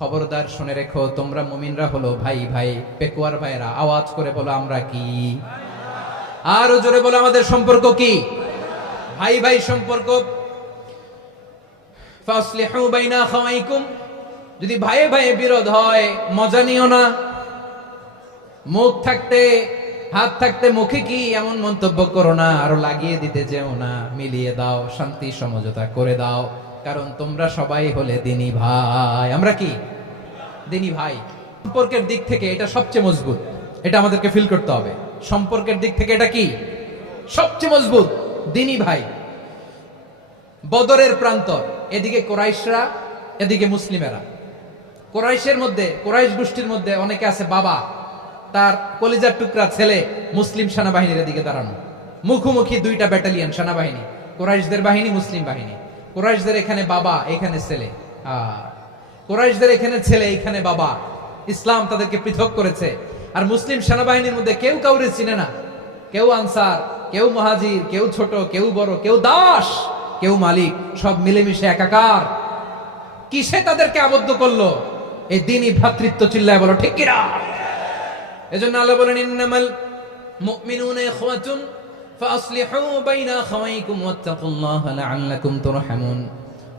খবরদার শুনে রেখো, তোমরা মুমিনরা হলো ভাই ভাই। পেকুয়ার ভাইরা আওয়াজ করে বলো আমরা কি? আরো জোরে বলো আমাদের সম্পর্ক কি? ভাই ভাই সম্পর্ক। ফাসলিহু বাইনা আখাওয়াইকুম, যদি ভাইয়ে ভাইয়ে বিরোধ হয় মজা নিও না। মুখ থাকতে হাত থাকতে মুখে কি এমন মন্তব্য করো না, আরো লাগিয়ে দিতে যেও না। মিলিয়ে দাও, শান্তি সমঝোতা করে দাও, কারণ তোমরা সবাই হলে দিনী ভাই। আমরা কি দিনী ভাই? সম্পর্কের দিক থেকে এটা সবচেয়ে মজবুত, এটা আমাদেরকে ফিল করতে হবে। সম্পর্কের দিক থেকে এটা কি সবচেয়ে মজবুত? দিনী ভাই। বদরের প্রান্তর, এদিকে কোরাইশরা, এদিকে মুসলিমেরা। কোরাইশের মধ্যে, কোরাইশ গোষ্ঠীর মধ্যে অনেকে আছে বাবা, তার কলিজার টুকরা ছেলে মুসলিম সেনাবাহিনীর এদিকে দাঁড়ানো, মুখোমুখি দুইটা ব্যাটালিয়ন সেনাবাহিনী, কোরাইশদের বাহিনী, মুসলিম বাহিনী। কোরাইশদের এখানে বাবা, এখানে ছেলে। কোরাইশদের এখানে ছেলে, এখানে বাবা। ইসলাম তাদেরকে পৃথক করেছে। আর মুসলিম সেনাবাহিনীর মধ্যে কেউ কাউরে চিনে না, কেউ আনসার, কেউ মুহাজির, কেউ ছোট, কেউ বড়, কেউ দাস, কেউ মালিক, সব মিলেমিশে একাকার। কিসে তাদেরকে আবদ্ধ করলো? এই দ্বীনি ভ্রাতৃত্ব। চিল্লায় বলো ঠিক কিনা? এজন্য আল্লাহ বলেন ইন্নামাল মুমিনুনা ইখওয়াতুন ফাসলিহু বাইনা আখাওয়াইকুম ওয়াত্তাকুল্লাহা লাআল্লাকুম তুরহামুন।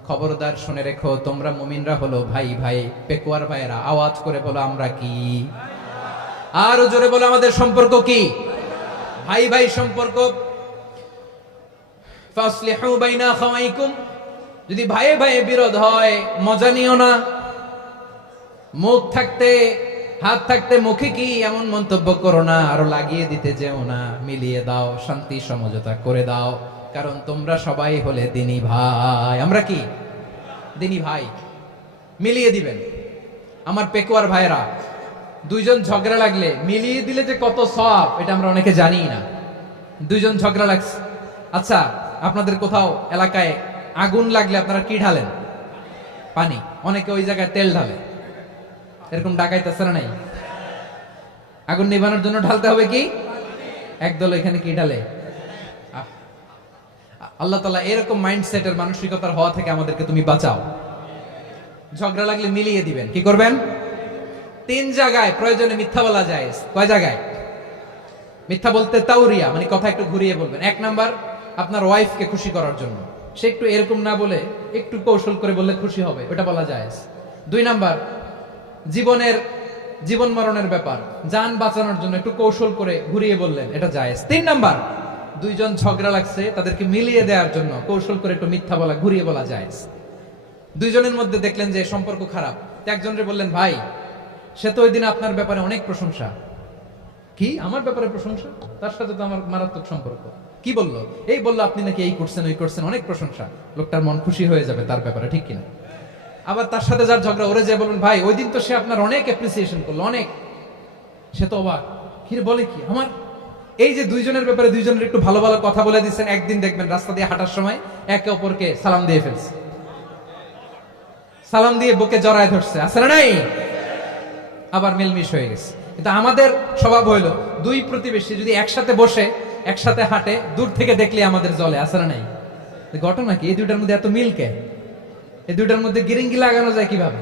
খবরদার শুনে রেখো, তোমরা মুমিনরা হলো ভাই ভাই। পেকুয়ার ভাইরা আওয়াজ করে বলো আমরা কি? আরো জোরে বলো আমাদের সম্পর্ক কি? ভাই ভাই সম্পর্ক। ফাসলিহু বাইনা আখাওয়াইকুম, যদি ভাইয়ে ভাইয়ে বিরোধ হয় মজা নিও না। মুখ থাকতে হাত থাকতে মুখে কি এমন মন্তব্য করো না, আরো লাগিয়ে দিতে যেও না। মিলিয়ে দাও, শান্তি সমঝোতা করে দাও, কারণ তোমরা সবাই হলে দিনী ভাই। আমরা কি দিনী ভাই? মিলিয়ে দিবেন। আমার পেকুয়ার ভাইরা, দুইজন ঝগড়া লাগলে মিলিয়ে দিলে যে কত সওয়াব, এটা আমরা অনেকে জানি না। দুইজন ঝগড়া লাগছে, আচ্ছা আপনাদের কোথাও এলাকায় আগুন লাগলে আপনারা কি ঢালেন? পানি। অনেকে ওই জায়গায় তেল ঢালে। এরকম ডাকাইতেছে না নাই? আগুন নিভানোর জন্য ঢালতে হবে কি? একদল এখানে কি ঢালে? আল্লাহ তাআলা এরকম মাইন্ডসেটের মানসিকতার হওয়া থেকে আমাদেরকে তুমি বাঁচাও। ঝগড়া লাগলে মিলিয়ে দিবেন। কি করবেন? 3 জায়গায় প্রয়োজনে মিথ্যা বলা যায়। কয় জায়গায় মিথ্যা বলতে? তাউরিয়া, মানে কথা একটু ঘুরিয়ে বলবেন। 1 নাম্বার, আপনার ওয়াইফকে খুশি করার জন্য, সে একটু এরকম না বলে একটু কৌশল করে বললে খুশি হবে, ওটা বলা যায়। 2 নাম্বার, জীবন মরণের ব্যাপার, জান বাঁচানোর জন্য একটু কৌশল করে ঘুরিয়ে বললেন, এটা জায়েজ। 3 নাম্বার, দুইজন ঝগড়া লাগছে, তাদেরকে মিলিয়ে দেওয়ার জন্য কৌশল করে একটু মিথ্যা বলা, ঘুরিয়ে বলা জায়েজ। দুইজনের মধ্যে দেখলেন যে সম্পর্ক খারাপ, একজনরে বললেন ভাই, সে তো ওই দিন আপনার ব্যাপারে অনেক প্রশংসা। কি আমার ব্যাপারে প্রশংসা? তার সাথে তো আমার মারাত্মক সম্পর্ক। কি বললো? এই বললো আপনি নাকি এই করছেন ওই করছেন, অনেক প্রশংসা। লোকটার মন খুশি হয়ে যাবে তার ব্যাপারে, ঠিক কিনা? আবার তার সাথে যার ঝগড়া, ওরে যে বলবেন ভাই ওই দিন তো সে আপনার অনেক অ্যাপ্রিসিয়েশন করলো, অনেক। সে তো অবাক, কি বলে কি আমার? এই যে দুইজনের ব্যাপারে দুইজনের একটু ভালো ভালো কথা বলে দিচ্ছেন, একদিন দেখবেন রাস্তা দিয়ে হাঁটার সময় একে অপরকে সালাম দিয়ে ফেলছে, সালাম দিয়ে বুকে জড়ায় ধরছে, আছে না নাই? আবার মিলমিশ হয়ে গেছে। কিন্তু আমাদের স্বভাব হইলো, দুই প্রতিবেশী যদি একসাথে বসে একসাথে হাঁটে, দূর থেকে দেখলে আমাদের জলে, আছে না নাই? ঘটনা কি? এই দুইটার মধ্যে এত মিল কে? এই দুইটার মধ্যে গিরিঙ্গি লাগানো যায় কিভাবে?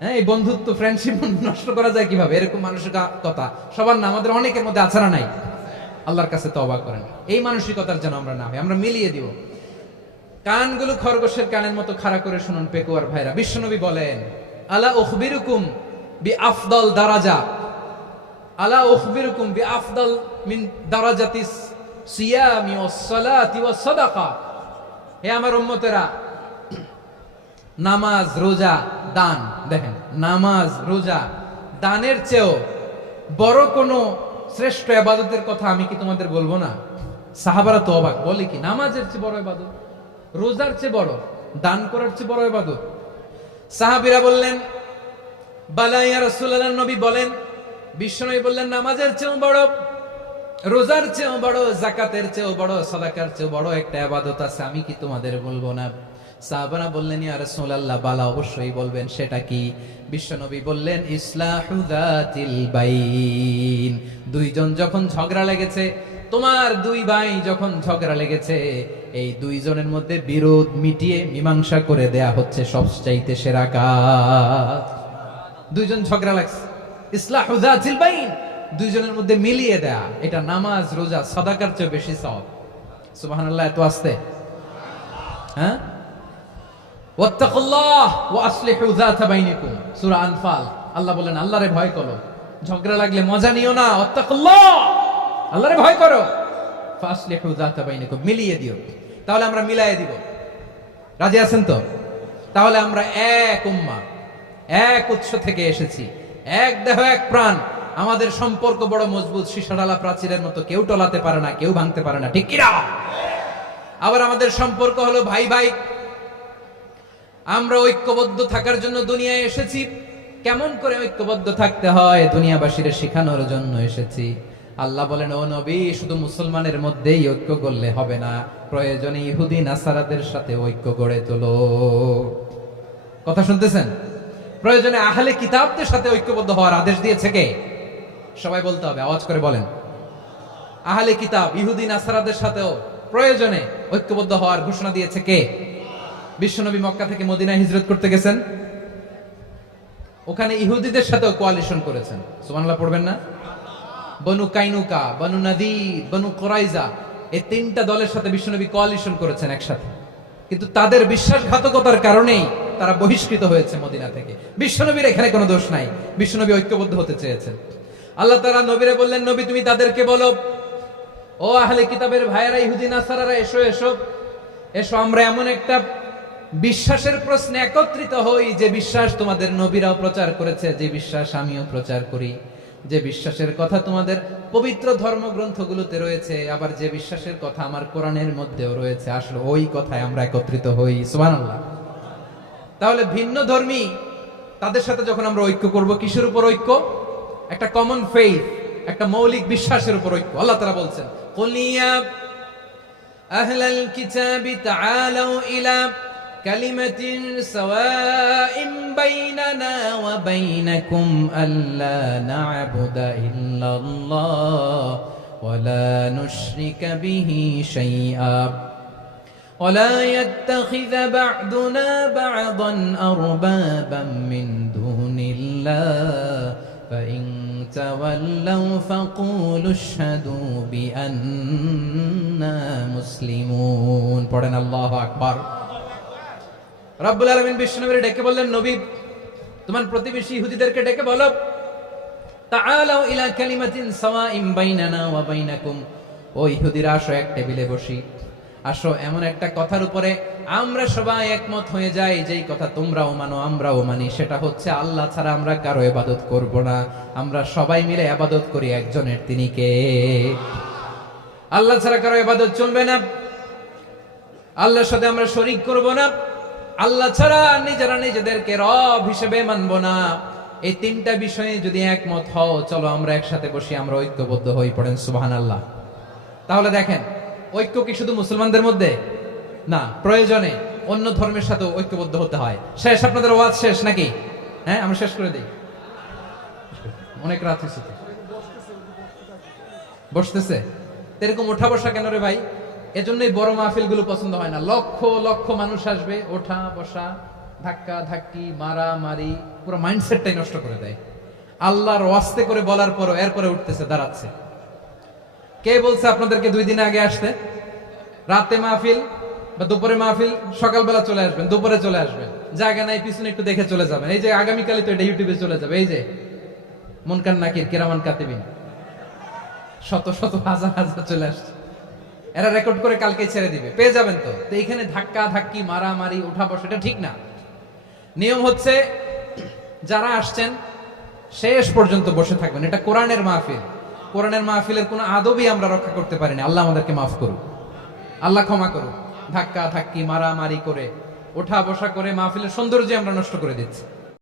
হ্যাঁ, এই বন্ধুত্ব, ফ্রেন্ডশিপ নষ্ট করা যায় কিভাবে? এরকম মানসিকতা সবার না, আমাদের অনেকের মধ্যে আছে না নাই? আল্লাহর কাছে তওবা করেন, এই মানসিকতার যেন আমরা না হই, আমরা মিলিয়ে দিব। কানগুলো খরগোশের কানের মতো খাড়া করে শুনুন পেকুয়ার ভাইরা। বিশ্বনবী বলেন, আলা উখবিরুকুম বিআফদাল দারাজা, আলা উখবিরুকুম বিআফদাল মিন দারাজাতিস সিয়ামি ওয়াস সালাতি ওয়াস সাদাকা। হে আমার উম্মতেরা, নামাজ, রোজা, দান, দেখেন নামাজ, রোজা, দানের চেয়েও বড় কোনো শ্রেষ্ঠ ইবাদতের কথা আমি কি তোমাদের বলবো না? সাহাবারা তো অবাক, বলে কি নামাজের চেয়ে বড় ইবাদত, রোজার চেয়ে বড়, দান করার চেয়ে বড় ইবাদত? সাহাবীরা বললেন বালা ইয়া রাসূলুল্লাহ। নবী বলেন, বিশ্বনবী বললেন নামাজের চেয়েও বড়, রোজার চেয়েও বড়, যাকাতের চেয়েও বড়, সাদাকার চেয়েও বড় একটা ইবাদত আছে, আমি কি তোমাদের বলবো না? সাহাবারা বললেন ইয়া রাসূলুল্লাহ, বালা অবশ্যই বলবেন, সেটা কি? বিশ্বনবী বললেন ইসলাহু যাতিল বাইন। দুইজন যখন ঝগড়া লেগেছে, তোমার দুই ভাই যখন ঝগড়া লেগেছে, এই দুইজনের মধ্যে বিরোধ মিটিয়ে মীমাংসা করে দেয়া হচ্ছে সবচাইতে সেরা কাজ। দুইজন ঝগড়া লাগছে, ইসলাহু যাতিল বাইন, দুইজনের মধ্যে মিলিয়ে দেয়া, এটা নামাজ রোজা সাদাকার চেয়ে বেশি সওয়াব। সুবহানাল্লাহ, এত আসতে, হ্যাঁ। ওয়াত্তাকুল্লাহ ওয়া আসলিহু যাতা বাইনিকুম, সূরা আনফাল। আল্লাহ বলেন আল্লাহরে ভয় করো, ঝগড়া লাগলে মজা নিও না, ওয়াত্তাকুল্লাহ, আল্লাহরে ভয় করো, ফাসলিহু যাতা বাইনিকুম, মিলিয়ে দিও। তাহলে আমরা মিলায়ে দিব, রাজি আছেন তো? তাহলে আমরা এক উম্মাহ, এক উৎস থেকে এসেছি, এক দেহ এক প্রাণ, আমাদের সম্পর্ক বড় মজবুত, সীসাডালা প্রাচীরের মতো, কেউ টলাতে পারে না, কেউ ভাঙতে পারে না, ঠিক কিনা? আবার আমাদের সম্পর্ক হলো ভাই ভাই, আমরা ঐক্যবদ্ধ থাকার জন্য দুনিয়ায় এসেছি। কেমন করে ঐক্যবদ্ধ থাকতে হয় দুনিয়াবাসীর শেখানোর জন্য এসেছি। আল্লাহ বলেন, ও নবী, শুধু মুসলমানের মধ্যেই ঐক্য করলে হবে না, প্রয়োজনে ইহুদি নাসারাদের সাথে ঐক্য গড়ে তোলো। কথা শুনতেছেন? প্রয়োজনে আহলে কিতাবদের সাথে ঐক্যবদ্ধ হওয়ার আদেশ দিয়েছে কে? সবাই বলতে হবে, আওয়াজ করে বলেন। আহলে কিতাব ইহুদি নাসারাদের সাথেও প্রয়োজনে ঐক্যবদ্ধ হওয়ার ঘোষণা দিয়েছে কে? বিশ্বনবী মক্কা থেকে মদিনায় হিজরত করতে গেছেন, ওখানে ইহুদিদের সাথেও কোয়ালিশন করেছেন। সুবহানাল্লাহ পড়বেন না? বনু কাইনুকা, বনু নাদির, বনু কুরাইজা, এই তিনটা দলের সাথে বিশ্বনবী কোয়ালিশন করেছেন একসাথে, কিন্তু তাদের বিশ্বাসঘাতকতার কারণেই তারা বহিষ্কৃত হয়েছে মদিনা থেকে। বিশ্বনবীর এখানে কোনো দোষ নাই, বিশ্বনবী ঐক্যবদ্ধ হতে চেয়েছেন। আল্লাহ তাআলা নবীরে বললেন, নবী তুমি তাদেরকে বলো, ও আহলে কিতাবের ভাইয়েরা, ইহুদি নাসারারা, এসো এসো এসো, আমরা এমন একটা বিশ্বাসের প্রশ্নে একত্রিত হই, যে বিশ্বাস তোমাদের নবীরাও প্রচার করেছে, যে বিশ্বাস আমিও প্রচার করি, যে বিশ্বাসের কথা তোমাদের পবিত্র ধর্মগ্রন্থগুলোতে রয়েছে, আবার যে বিশ্বাসের কথা আমার কোরআনের মধ্যেও রয়েছে, আসলে ওই কথায় আমরা একত্রিত হই। সুবহানাল্লাহ। তাহলে ভিন্ন ধর্মী তাদের সাথে যখন আমরা ঐক্য করব, কিসের উপর ঐক্য? একটা কমন ফেইথ, একটা মৌলিক বিশ্বাসের উপর ঐক্য। আল্লাহ তাআলা বলছেন, কুল ইয়া আহলাল কিতাবি তাআলাউ ইলা কালিমাতিন সাওয়াইন বাইনানা ওয়া বাইনাকুম আল্লা না'বুদা ইল্লাল্লাহ ওয়া লা নুশরিকা বিহি শাইআ ওয়া লা ইয়াত্তাখিযা বা'দুনা বা'দান আরবাবাম মিন দুনিল্লাহ ফাইন তাওয়াল্লাউ ফাকুলু আশহাদু বিআন্না মুসলিমুন। পড়েন আল্লাহু আকবার। রব্বুল আলামিন বিশ্বনবীকে ডেকে বললেন, নবী তোমার প্রতিবেশী ইহুদিদেরকে ডেকে বলো, তাআলাউ ইলা কালিমাতিন সাওয়াইন বাইনানা ওয়া বাইনাকুম, ও ইহুদিরা আসো, এক টেবিলে বসি, আসো এমন একটা কথার উপরে আমরা সবাই একমত হয়ে যাই, যেই কথা তোমরাও মানো আমরাও মানি, সেটা হচ্ছে আল্লাহ ছাড়া আমরা কারো ইবাদত করব না, আমরা সবাই মিলে ইবাদত করি একজনের, তিনি কে? আল্লাহ ছাড়া কারো ইবাদত চলবে না, আল্লাহর সাথে আমরা শরীক করব না, আল্লাহ ছাড়া নিজেরা নিজেদেরকে রব হিসেবে মানব না। এই তিনটা বিষয়ে যদি একমত হও, চলো আমরা একসাথে বসি, আমরা ঐক্যবদ্ধ হই। পড়েন সুবহানাল্লাহ। তাহলে দেখেন, ঐক্য কি শুধু মুসলমানদের মধ্যে না, প্রয়োজনে অন্য ধর্মের সাথে ঐক্যবদ্ধ হতে হয়। শেষ, আপনাদের ওয়াজ শেষ নাকি? হ্যাঁ, আমরা শেষ করে দিই, অনেক রাত হয়েছে। বসতেছে এরকম ওঠা বসা কেন রে ভাই? এজন্যই বড় মাহফিল গুলো পছন্দ হয় না। লক্ষ লক্ষ মানুষ আসবে, ওঠা বসা, ধাক্কা ধাক্কি, মারা মারি, পুরো মাইন্ডসেটটাই নষ্ট করে দেয়। আল্লাহর ওয়াস্তে করে বলার পরও এরপরে উঠতেছে, দাঁড়াচ্ছে। কে বলছে আপনাদেরকে 2 দিন আগে আসতে? রাতে মাহফিল বা দুপুরে মাহফিল, সকালবেলা চলে আসবেন, দুপুরে চলে আসবেন, জায়গা নাই পিছনে একটু দেখে চলে যাবেন। এই যে আগামীকালই তো এটা ইউটিউবে চলে যাবে, এই যে মুনকার নাকির কিরামান কাতিবিন, শত শত হাজার হাজার চলে আসছে, এরা রেকর্ড করে কালকে ছেড়ে দিবে, পেয়ে যাবেন। তো এইখানে ধাক্কা ধাক্কি, মারামারি, উঠা বসা, এটা ঠিক না। নিয়ম হচ্ছে যারা আসছেন শেষ পর্যন্ত বসে থাকবেন। এটা কোরআনের মাহফিল, কোরআনের মাহফিলের কোনো আদবই আমরা রক্ষা করতে পারিনি। আল্লাহ আমাদেরকে মাফ করুক, আল্লাহ ক্ষমা করুক। ধাক্কা ধাক্কি, মারামারি করে, ওঠা বসা করে মাহফিলের সৌন্দর্য আমরা নষ্ট করে দিচ্ছি।